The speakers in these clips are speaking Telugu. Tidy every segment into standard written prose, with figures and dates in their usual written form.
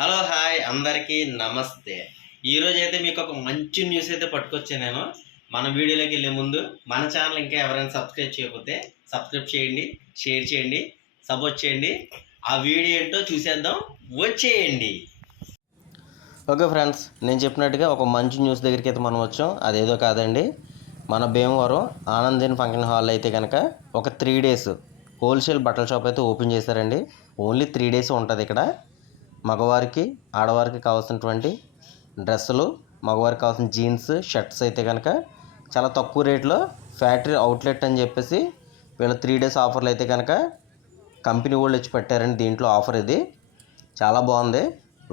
హలో హాయ్ అందరికీ నమస్తే. ఈరోజు అయితే మీకు ఒక మంచి న్యూస్ అయితే పట్టుకొచ్చాను నేను. మన వీడియోలోకి వెళ్ళే ముందు మన ఛానల్ ఇంకా ఎవరైనా సబ్స్క్రైబ్ చేయకపోతే సబ్స్క్రైబ్ చేయండి, షేర్ చేయండి, సపోర్ట్ చేయండి. ఆ వీడియో ఏంటో చూసేద్దాం, వచ్చేయండి. ఓకే ఫ్రెండ్స్, నేను చెప్పినట్టుగా ఒక మంచి న్యూస్ దగ్గరికి అయితే మనం వచ్చాం. అదేదో కాదండి, మన భీమవరం ఆనందిన్ ఫంక్షన్ హాల్ అయితే కనుక ఒక 3 days హోల్సేల్ బట్టల షాప్ అయితే ఓపెన్ చేశారండి. ఓన్లీ 3 days ఉంటుంది ఇక్కడ. మగవారికి ఆడవారికి కావాల్సినటువంటి డ్రెస్సులు, మగవారికి కావాల్సిన జీన్స్, షర్ట్స్ అయితే కనుక చాలా తక్కువ రేట్లో ఫ్యాక్టరీ అవుట్లెట్ అని చెప్పేసి వీళ్ళ 3 days ఆఫర్లు అయితే కనుక కంపెనీ వాళ్ళు ఇచ్చి పెట్టారండి. దీంట్లో ఆఫర్ ఇది చాలా బాగుంది.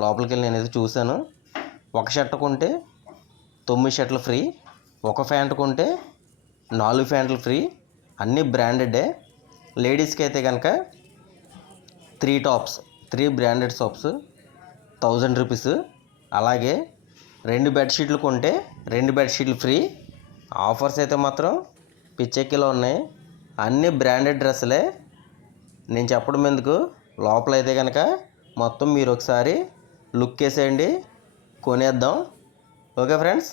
లోపలికి వెళ్ళి నేనైతే చూశాను. ఒక షర్ట్ కొంటే 9 షర్ట్లు ఫ్రీ, ఒక ప్యాంట్ కొంటే 4 ప్యాంట్లు ఫ్రీ. అన్నీ బ్రాండెడే. లేడీస్కి అయితే కనుక 3 tops, 3 బ్రాండెడ్ సోప్స్ 1000 రూపీస్. అలాగే 2 బెడ్షీట్లు కొంటే 2 బెడ్షీట్లు ఫ్రీ. ఆఫర్స్ అయితే మాత్రం పిచ్చెక్కిలో ఉన్నాయి. అన్ని బ్రాండెడ్ డ్రెస్సులే. నేను చెప్పడం ఎందుకు, లోపలైతే కనుక మొత్తం మీరు ఒకసారి లుక్ వేసేయండి, కొనేద్దాం. Okay friends.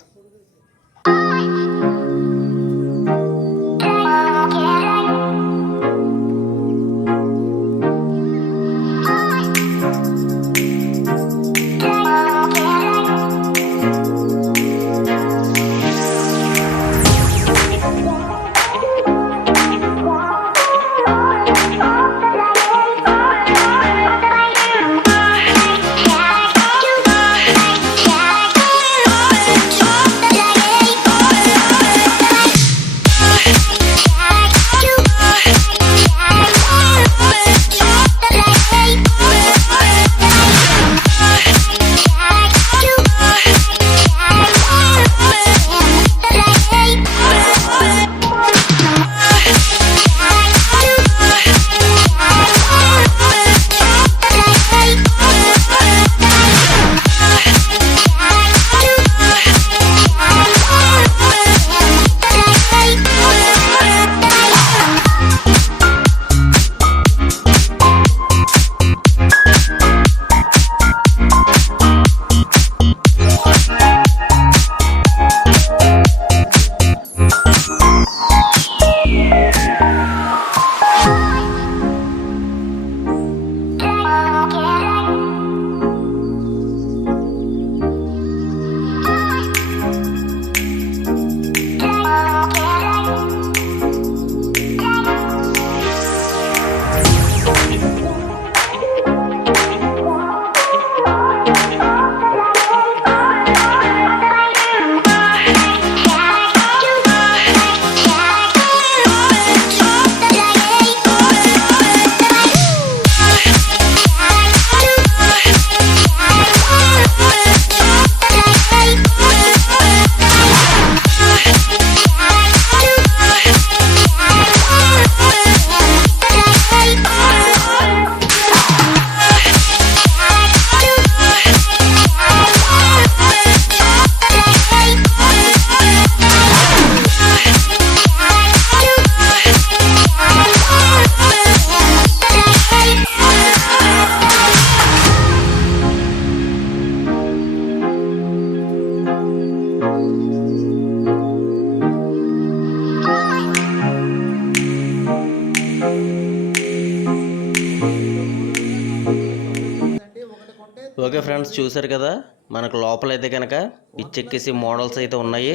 ఓకే ఫ్రెండ్స్, చూసారు కదా, మనకు లోపలైతే కనుక పిచ్చెక్కేసి మోడల్స్ అయితే ఉన్నాయి.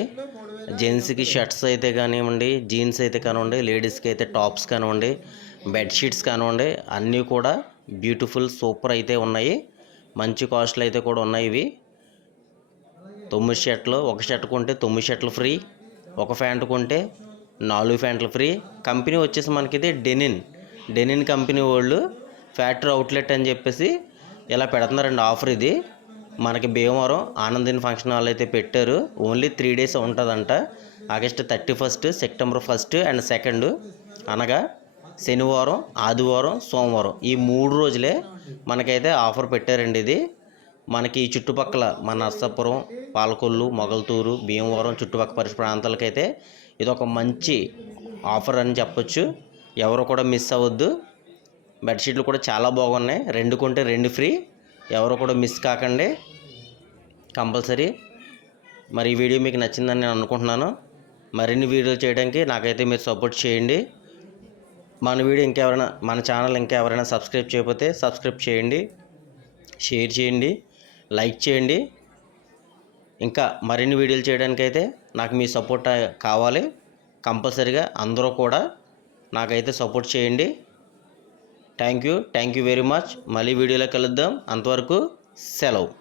జెంట్స్కి షర్ట్స్ అయితే కానివ్వండి, జీన్స్ అయితే కానివ్వండి, లేడీస్కి అయితే టాప్స్ కానివ్వండి, బెడ్షీట్స్ కానివ్వండి, అన్నీ కూడా బ్యూటిఫుల్ సూపర్ అయితే ఉన్నాయి. మంచి కాస్ట్లు అయితే కూడా ఉన్నాయి. ఇవి 9 షర్ట్లు, ఒక షర్ట్ కొంటే 9 షర్ట్లు ఫ్రీ, ఒక ప్యాంట్ కొంటే 4 ప్యాంట్లు ఫ్రీ. కంపెనీ వచ్చేసి మనకి ఇది డెనిన్ కంపెనీ వాళ్ళు ఫ్యాక్టరీ అవుట్లెట్ అని చెప్పేసి ఇలా పెడుతున్నారండి ఆఫర్. ఇది మనకి భీమవరం ఆనందిన్ ఫంక్షన్ హాల్ అయితే పెట్టారు. ఓన్లీ 3 days ఉంటుందంట. ఆగస్టు 31, సెప్టెంబర్ 1 and 2, అనగా శనివారం, ఆదివారం, సోమవారం ఈ 3 రోజులే మనకైతే ఆఫర్ పెట్టారండి. ఇది మనకి ఈ చుట్టుపక్కల మన నర్సాపురం, పాలకొల్లు, మొగల్తూరు, భీమవరం చుట్టుపక్కల పరిసర ప్రాంతాలకైతే ఇది ఒక మంచి ఆఫర్ అని చెప్పొచ్చు. ఎవరు కూడా మిస్ అవ్వద్దు. బెడ్షీట్లు కూడా చాలా బాగున్నాయి. 2 కొంటే 2 ఫ్రీ, ఎవరు కూడా మిస్ కాకండి కంపల్సరీ. మరి ఈ వీడియో మీకు నచ్చిందని నేను అనుకుంటున్నాను. మరిన్ని వీడియోలు చేయడానికి నాకైతే మీరు సపోర్ట్ చేయండి. మన ఛానల్ ఇంకెవరైనా సబ్స్క్రైబ్ చేయకపోతే సబ్స్క్రైబ్ చేయండి, షేర్ చేయండి, లైక్ చేయండి. ఇంకా మరిన్ని వీడియోలు చేయడానికైతే నాకు మీ సపోర్ట్ కావాలి. కంపల్సరీగా అందరూ కూడా నాకైతే సపోర్ట్ చేయండి. Thank you very much. మళ్ళీ వీడియోలో కలుద్దాం. అంతవరకు సెలవు.